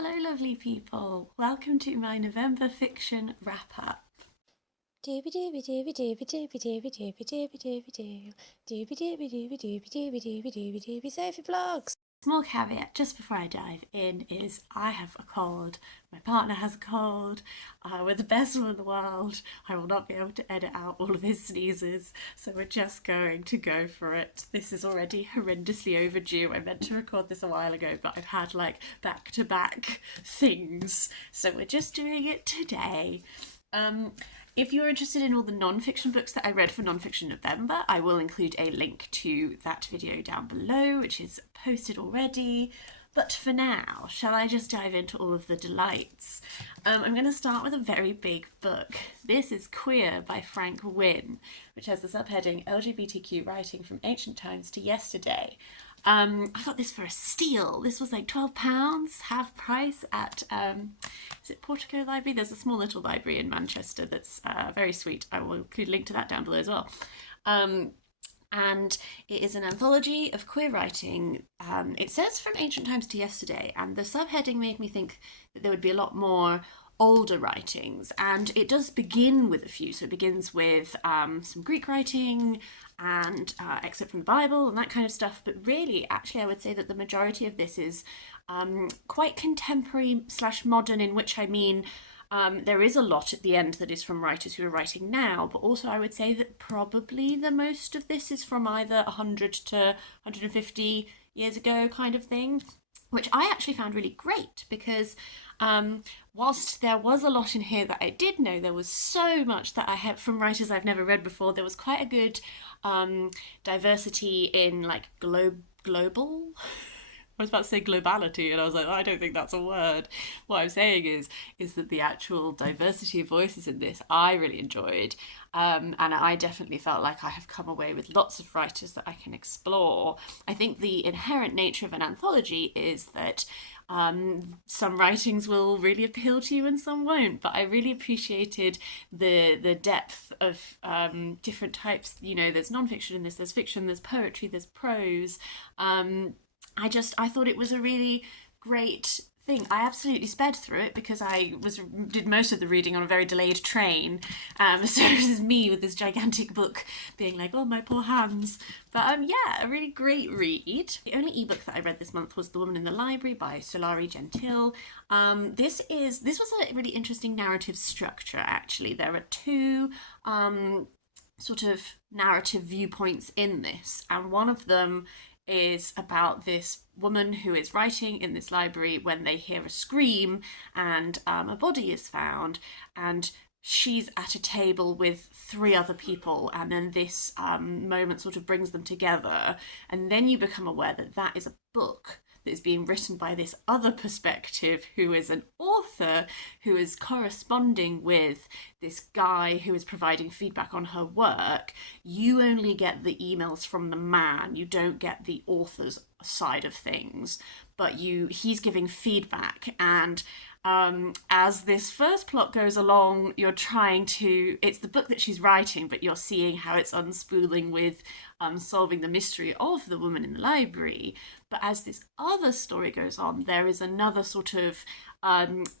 Hello, lovely people. Welcome to my November fiction wrap up. Dooby dooby dooby dooby dooby dooby dooby dooby dooby doo. Dooby dooby dooby dooby dooby dooby dooby dooby Sophie vlogs. Small caveat just before I dive in is I have a cold, my partner has a cold, we're the best one in the world. I will not be able to edit out all of his sneezes, so we're just going to go for it. This is already horrendously overdue. I meant to record this a while ago, but I've had like back to back things, so we're just doing it today. Um, if you're interested in all the non-fiction books that I read for Non-Fiction November, I will include a link to that video down below, which is posted already. But for now, shall I just dive into all of the delights? I'm going to start with a very big book. This is Queer by Frank Wynne, which has the subheading LGBTQ Writing from Ancient Times to Yesterday. I got this for a steal. This was like £12, half price at, is it Portico Library? There's a small little library in Manchester that's very sweet. I will include a link to that down below as well. And it is an anthology of queer writing. It says from ancient times to yesterday, and the subheading made me think that there would be a lot more older writings, and it does begin with a few. So it begins with some Greek writing and excerpt from the Bible and that kind of stuff. But really, actually, I would say that the majority of this is quite contemporary slash modern, in which I mean there is a lot at the end that is from writers who are writing now, but also I would say that probably the most of this is from either 100 to 150 years ago kind of thing, which I actually found really great because whilst there was a lot in here that I did know, there was so much that I had from writers I've never read before. There was quite a good diversity in like global. I was about to say globality, and I was like, I don't think that's a word. What I'm saying is that the actual diversity of voices in this I really enjoyed, and I definitely felt like I have come away with lots of writers that I can explore. I think the inherent nature of an anthology is that some writings will really appeal to you and some won't, but I really appreciated the depth of different types. You know, there's non-fiction in this, there's fiction, there's poetry, there's prose. I thought it was a really great thing. I absolutely sped through it because I did most of the reading on a very delayed train. So this is me with this gigantic book being like, oh, my poor hands. But yeah, a really great read. The only ebook that I read this month was The Woman in the Library by Sulari Gentill. This was a really interesting narrative structure, actually. There are two sort of narrative viewpoints in this, and one of them is about this woman who is writing in this library when they hear a scream and a body is found, and she's at a table with three other people, and then this moment sort of brings them together, and then you become aware that that is a book that is being written by this other perspective, who is an author who is corresponding with this guy who is providing feedback on her work. You only get the emails from the man, you don't get the author's side of things, but he's giving feedback. And as this first plot goes along, you're trying to, it's the book that she's writing, but you're seeing how it's unspooling with solving the mystery of the woman in the library. But as this other story goes on, there is another sort of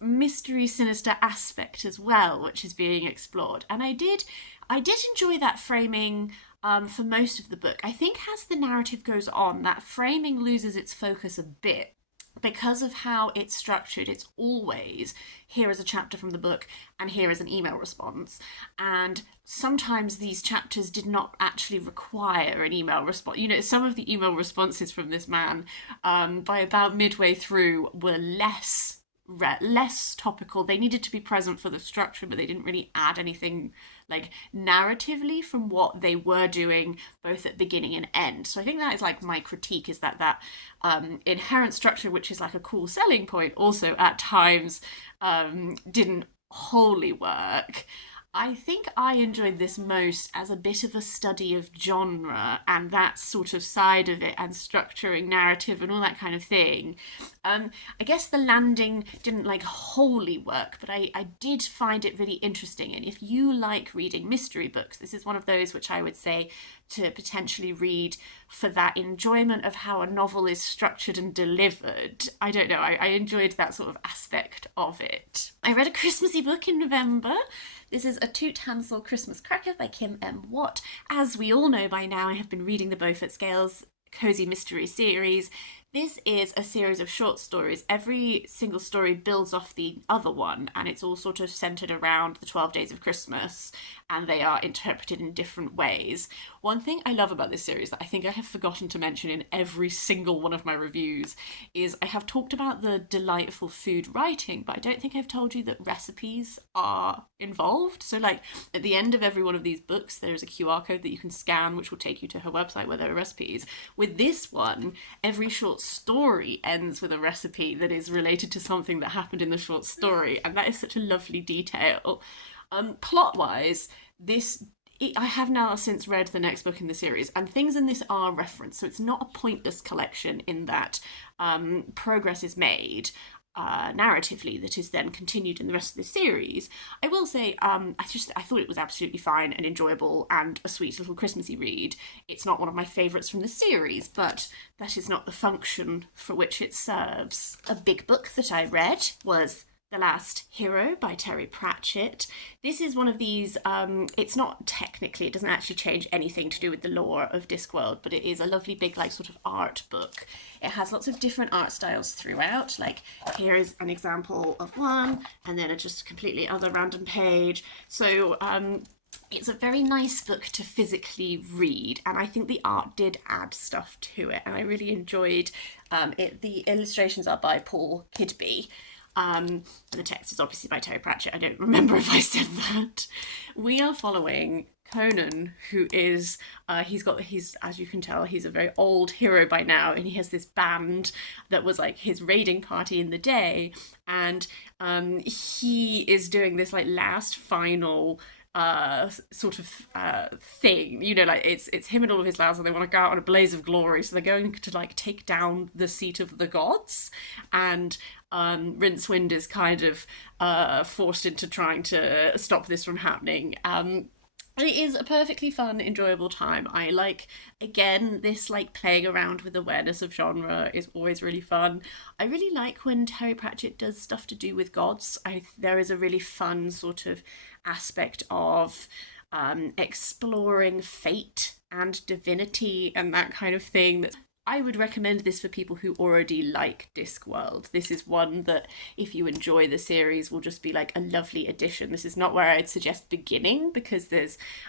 mystery, sinister aspect as well, which is being explored. And I did enjoy that framing for most of the book. I think as the narrative goes on, that framing loses its focus a bit because of how it's structured. It's always, here is a chapter from the book and here is an email response, and sometimes these chapters did not actually require an email response. You know, some of the email responses from this man by about midway through were less topical. They needed to be present for the structure, but they didn't really add anything like narratively from what they were doing both at beginning and end. So I think that is like my critique, is that inherent structure, which is like a cool selling point, also at times didn't wholly work. I think I enjoyed this most as a bit of a study of genre and that sort of side of it and structuring narrative and all that kind of thing. I guess the landing didn't like wholly work, but I did find it really interesting. And if you like reading mystery books, this is one of those which I would say to potentially read for that enjoyment of how a novel is structured and delivered. I don't know, I enjoyed that sort of aspect of it. I read a Christmassy book in November. This is a Toot Hansel Christmas Cracker by Kim M. Watt. As we all know by now, I have been reading the Beaufort Scales Cozy Mystery series. This is a series of short stories. Every single story builds off the other one, and it's all sort of centered around the 12 days of Christmas, and they are interpreted in different ways. One thing I love about this series that I think I have forgotten to mention in every single one of my reviews is I have talked about the delightful food writing, but I don't think I've told you that recipes are involved. So, like, at the end of every one of these books, there is a QR code that you can scan, which will take you to her website where there are recipes. With this one, every short story ends with a recipe that is related to something that happened in the short story, and that is such a lovely detail. Plot-wise, I have now since read the next book in the series, and things in this are referenced, so it's not a pointless collection in that progress is made narratively that is then continued in the rest of the series. I will say, I thought it was absolutely fine and enjoyable and a sweet little Christmassy read. It's not one of my favourites from the series, but that is not the function for which it serves. A big book that I read was The Last Hero by Terry Pratchett. This is one of these, it's not technically, it doesn't actually change anything to do with the lore of Discworld, but it is a lovely big like sort of art book. It has lots of different art styles throughout, like here is an example of one, and then a just completely other random page. So it's a very nice book to physically read, and I think the art did add stuff to it, and I really enjoyed it. The illustrations are by Paul Kidby. The text is obviously by Terry Pratchett. I don't remember if I said that. We are following Conan, who is, he's, as you can tell, he's a very old hero by now, and he has this band that was like his raiding party in the day, and he is doing this like last final sort of thing, you know, like it's him and all of his lads, and they want to go out on a blaze of glory, so they're going to like take down the seat of the gods, and Rincewind is kind of forced into trying to stop this from happening. It is a perfectly fun, enjoyable time. I like, again, this like playing around with awareness of genre is always really fun. I really like when Terry Pratchett does stuff to do with gods. There is a really fun sort of aspect of exploring fate and divinity and that kind of thing that I would recommend this for people who already like Discworld. This is one that, if you enjoy the series, will just be like a lovely addition. This is not where I'd suggest beginning, because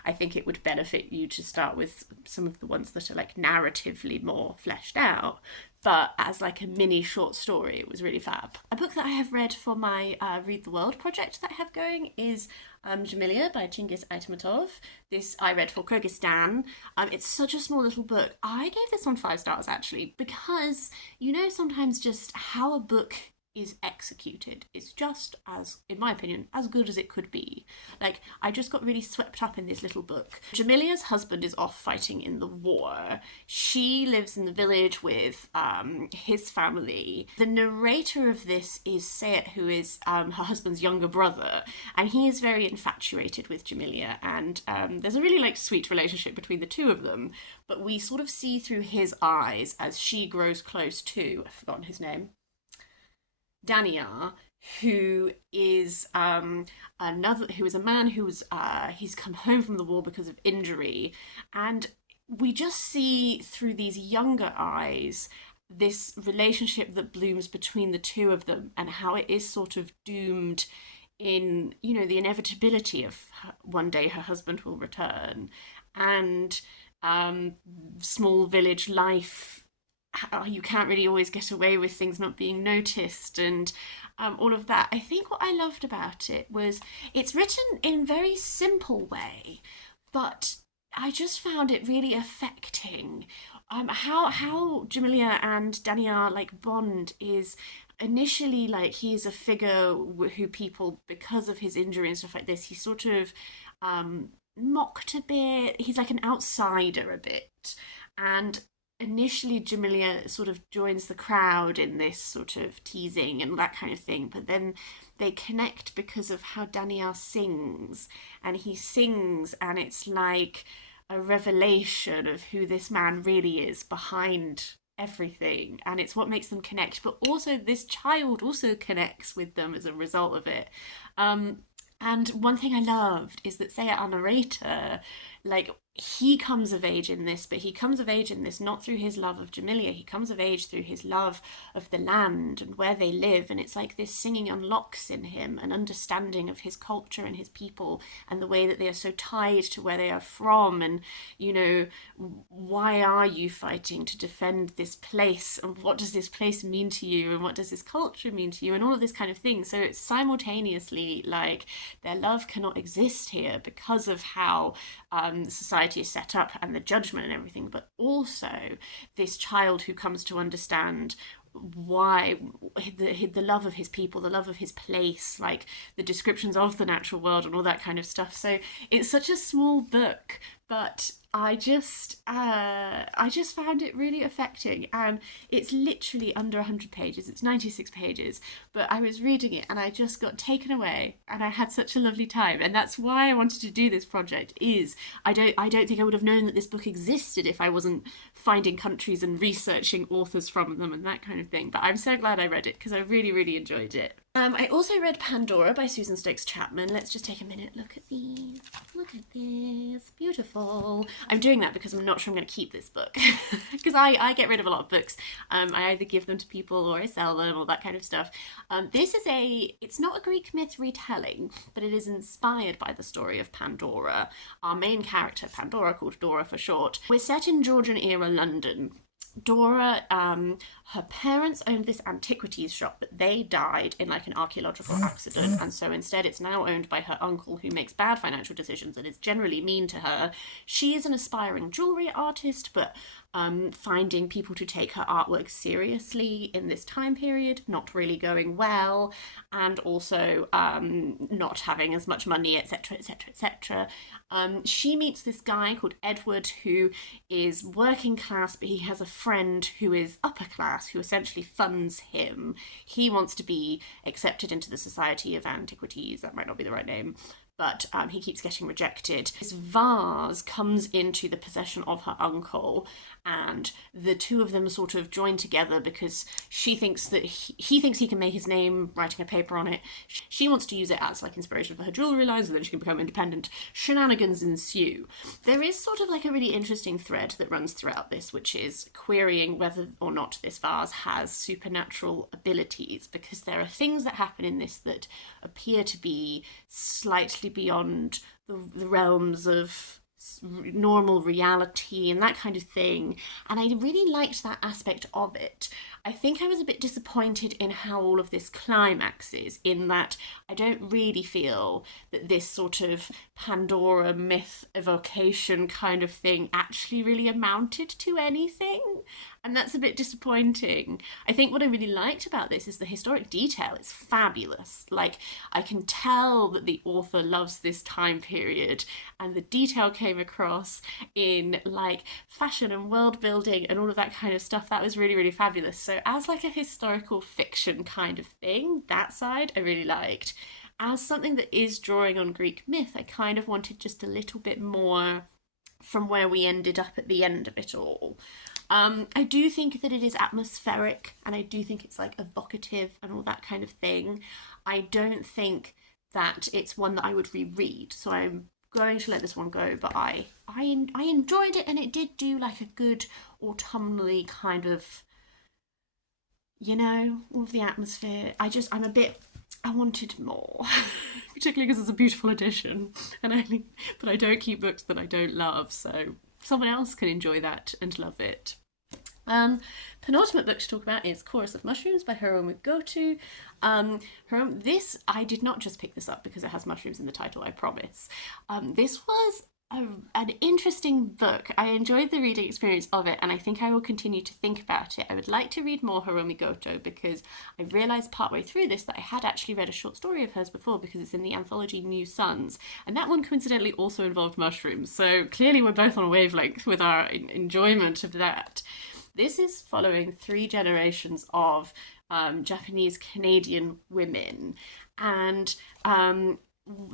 I think it would benefit you to start with some of the ones that are like narratively more fleshed out. But as like a mini short story, it was really fab. A book that I have read for my Read the World project that I have going is Jamilia by Chingiz Aitmatov. This I read for Kyrgyzstan. It's such a small little book. I gave this one 5 stars actually, because you know sometimes just how a book is executed is just as, in my opinion, as good as it could be. Like, I just got really swept up in this little book. Jamilia's husband is off fighting in the war. She lives in the village with his family. The narrator of this is Sayet, who is her husband's younger brother, and he is very infatuated with Jamilia, and there's a really like sweet relationship between the two of them, but we sort of see through his eyes as she grows close to, I've forgotten his name, Dania, who is a man who's he's come home from the war because of injury, and we just see through these younger eyes this relationship that blooms between the two of them, and how it is sort of doomed in, you know, the inevitability of one day her husband will return, and small village life, you can't really always get away with things not being noticed, and all of that. I think what I loved about it was it's written in a very simple way, but I just found it really affecting. How Jamilia and Dania like bond is initially, like, he's a figure who people, because of his injury and stuff like this, he's sort of mocked a bit. He's like an outsider a bit. And initially, Jamilia sort of joins the crowd in this sort of teasing and that kind of thing. But then they connect because of how Daniel sings. And he sings, and it's like a revelation of who this man really is behind everything, and it's what makes them connect, but also this child also connects with them as a result of it. And one thing I loved is that, say, our narrator, like, he comes of age in this, but he comes of age in this not through his love of Jamilia. He comes of age through his love of the land and where they live. And it's like this singing unlocks in him an understanding of his culture and his people and the way that they are so tied to where they are from. And, you know, why are you fighting to defend this place? And what does this place mean to you? And what does this culture mean to you? And all of this kind of thing. So it's simultaneously like their love cannot exist here because of how society is set up and the judgment and everything, but also this child who comes to understand why the love of his people, the love of his place, like the descriptions of the natural world and all that kind of stuff. So it's such a small book, but I just found it really affecting, and it's literally under 100 pages. It's 96 pages, but I was reading it and I just got taken away, and I had such a lovely time. And that's why I wanted to do this project. Is I don't think I would have known that this book existed if I wasn't finding countries and researching authors from them and that kind of thing. But I'm so glad I read it because I really, really enjoyed it. I also read Pandora by Susan Stokes Chapman. Let's just take a minute. Look at these. Look at this. Beautiful. I'm doing that because I'm not sure I'm going to keep this book. Because I get rid of a lot of books. I either give them to people or I sell them, or that kind of stuff. This is it's not a Greek myth retelling, but it is inspired by the story of Pandora. Our main character, Pandora, called Dora for short. We're set in Georgian era London. Dora, her parents owned this antiquities shop, but they died in like an archaeological accident, and so instead it's now owned by her uncle, who makes bad financial decisions and is generally mean to her. She is an aspiring jewellery artist, but finding people to take her artwork seriously in this time period not really going well, and also not having as much money, etc, etc, etc. She meets this guy called Edward, who is working class, but he has a friend who is upper class, who essentially funds him. He wants to be accepted into the Society of Antiquities. That might not be the right name, but he keeps getting rejected. This vase comes into the possession of her uncle, and the two of them sort of join together because she thinks that he thinks he can make his name writing a paper on it. She wants to use it as like inspiration for her jewellery lines, and then she can become independent. Shenanigans ensue. There is sort of like a really interesting thread that runs throughout this, which is querying whether or not this vase has supernatural abilities, because there are things that happen in this that appear to be slightly beyond the realms of normal reality and that kind of thing, and I really liked that aspect of it. I think I was a bit disappointed in how all of this climaxes, in that I don't really feel that this sort of Pandora myth evocation kind of thing actually really amounted to anything, and that's a bit disappointing. I think what I really liked about this is the historic detail. It's fabulous. Like, I can tell that the author loves this time period, and the detail came across in like fashion and world building and all of that kind of stuff. That was really, really fabulous. So as like a historical fiction kind of thing, that side I really liked. As something that is drawing on Greek myth, I kind of wanted just a little bit more from where we ended up at the end of it all. I do think that it is atmospheric, and I do think it's like evocative and all that kind of thing. I don't think that it's one that I would reread, so I'm going to let this one go. But I enjoyed it, and it did do like a good autumnally kind of, you know, all of the atmosphere. I wanted more, particularly because it's a beautiful edition, but I don't keep books that I don't love, so someone else can enjoy that and love it. Penultimate book to talk about is Chorus of Mushrooms by Hiromi Goto. I did not just pick this up because it has mushrooms in the title, I promise. This was an interesting book. I enjoyed the reading experience of it, and I think I will continue to think about it. I would like to read more Hiromi Goto because I realised partway through this that I had actually read a short story of hers before because it's in the anthology New Suns, and that one coincidentally also involved mushrooms. So clearly, we're both on a wavelength with our enjoyment of that. This is following three generations of Japanese Canadian women, and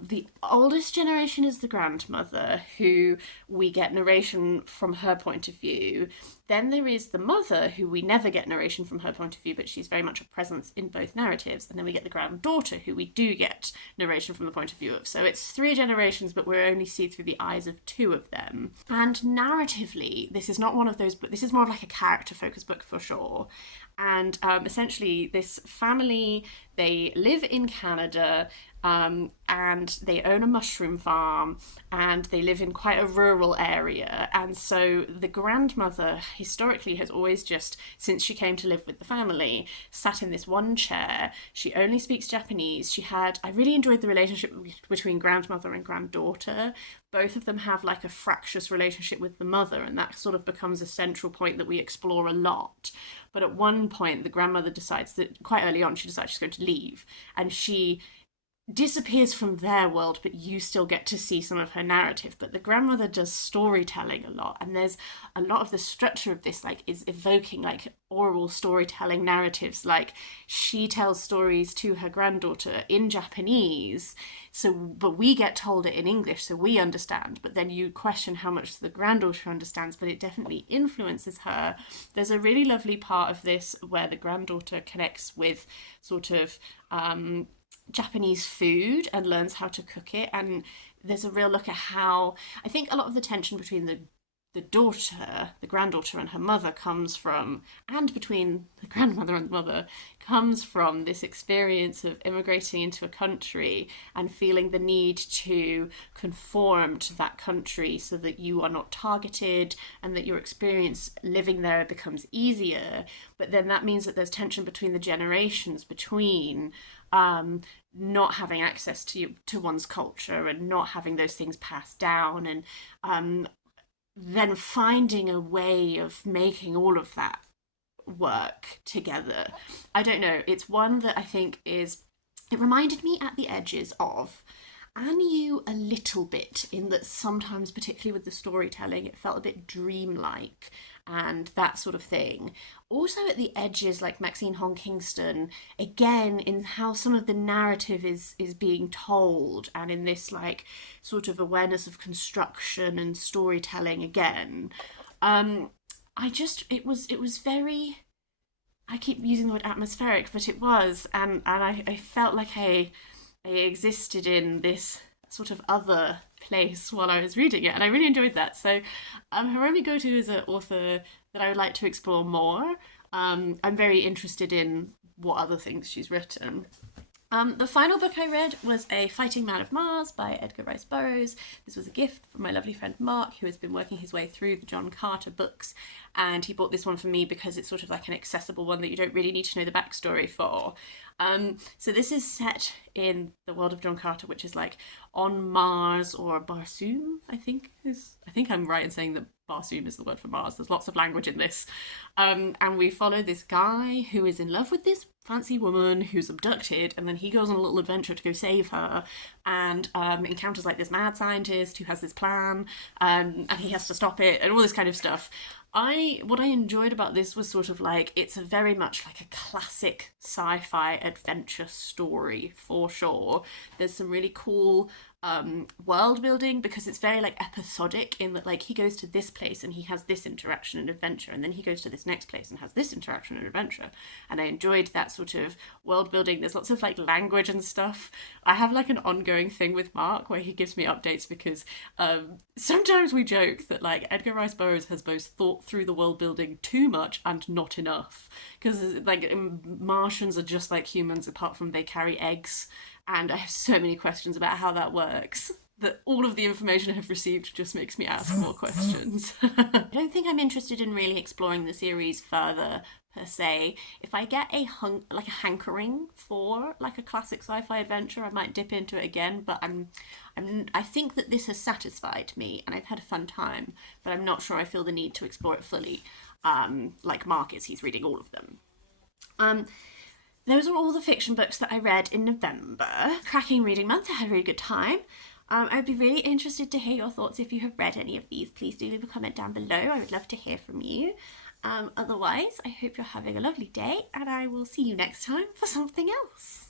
the oldest generation is the grandmother, who we get narration from her point of view. Then there is the mother, who we never get narration from her point of view, but she's very much a presence in both narratives. And then we get the granddaughter, who we do get narration from the point of view of. So it's three generations, but we only see through the eyes of two of them. And narratively, this is not one of those, but this is more of like a character-focused book for sure. And essentially, this family, they live in Canada, and they own a mushroom farm, and they live in quite a rural area. And so the grandmother historically has always just, since she came to live with the family, sat in this one chair. She only speaks Japanese. I really enjoyed the relationship between grandmother and granddaughter. Both of them have like a fractious relationship with the mother, and that sort of becomes a central point that we explore a lot. But at one point, the grandmother decides that, quite early on, she decides she's going to leave, and she disappears from their world, but you still get to see some of her narrative. But the grandmother does storytelling a lot, and there's a lot of the structure of this like is evoking like oral storytelling narratives. Like, she tells stories to her granddaughter in Japanese, but we get told it in English, so we understand. But then you question how much the granddaughter understands, but it definitely influences her. There's a really lovely part of this where the granddaughter connects with sort of Japanese food and learns how to cook it. And there's a real look at how I think a lot of the tension between the granddaughter and her mother comes from, and between the grandmother and the mother, comes from this experience of immigrating into a country and feeling the need to conform to that country so that you are not targeted and that your experience living there becomes easier. But then that means that there's tension between the generations, between not having access to one's culture and not having those things passed down, and then finding a way of making all of that work together. I don't know. It's one that I think it reminded me at the edges of and you a little bit, in that sometimes, particularly with the storytelling, it felt a bit dreamlike and that sort of thing. Also at the edges, like Maxine Hong Kingston, again, in how some of the narrative is being told, and in this like sort of awareness of construction and storytelling again. It was very, I keep using the word atmospheric, but it was, and I felt like I existed in this sort of other place while I was reading it, and I really enjoyed that. So Hiromi Goto is an author that I would like to explore more. I'm very interested in what other things she's written. The final book I read was A Fighting Man of Mars by Edgar Rice Burroughs. This was a gift from my lovely friend Mark, who has been working his way through the John Carter books, and he bought this one for me because it's sort of like an accessible one that you don't really need to know the backstory for. So this is set in the world of John Carter, which is like on Mars, or Barsoom, I think I'm right in saying that Barsoom is the word for Mars. There's lots of language in this. And we follow this guy who is in love with this fancy woman who's abducted, and then he goes on a little adventure to go save her, and encounters like this mad scientist who has this plan, and he has to stop it, and all this kind of stuff. What I enjoyed about this was sort of like, it's a very much like a classic sci-fi adventure story for sure. There's some really cool world building, because it's very like episodic, in that like he goes to this place and he has this interaction and adventure, and then he goes to this next place and has this interaction and adventure. And I enjoyed that sort of world building. There's lots of like language and stuff. I have like an ongoing thing with Mark where he gives me updates, because sometimes we joke that like Edgar Rice Burroughs has both thought through the world building too much and not enough, because like Martians are just like humans, apart from they carry eggs, and I have so many questions about how that works. that all of the information I've received just makes me ask more questions. I don't think I'm interested in really exploring the series further per se. If I get a hankering for like a classic sci-fi adventure, I might dip into it again. But I think that this has satisfied me and I've had a fun time. But I'm not sure I feel the need to explore it fully. Like Mark is, he's reading all of them. Those are all the fiction books that I read in November. Cracking reading month. I had a really good time. I'd be really interested to hear your thoughts if you have read any of these. Please do leave a comment down below. I would love to hear from you. Otherwise, I hope you're having a lovely day and I will see you next time for something else.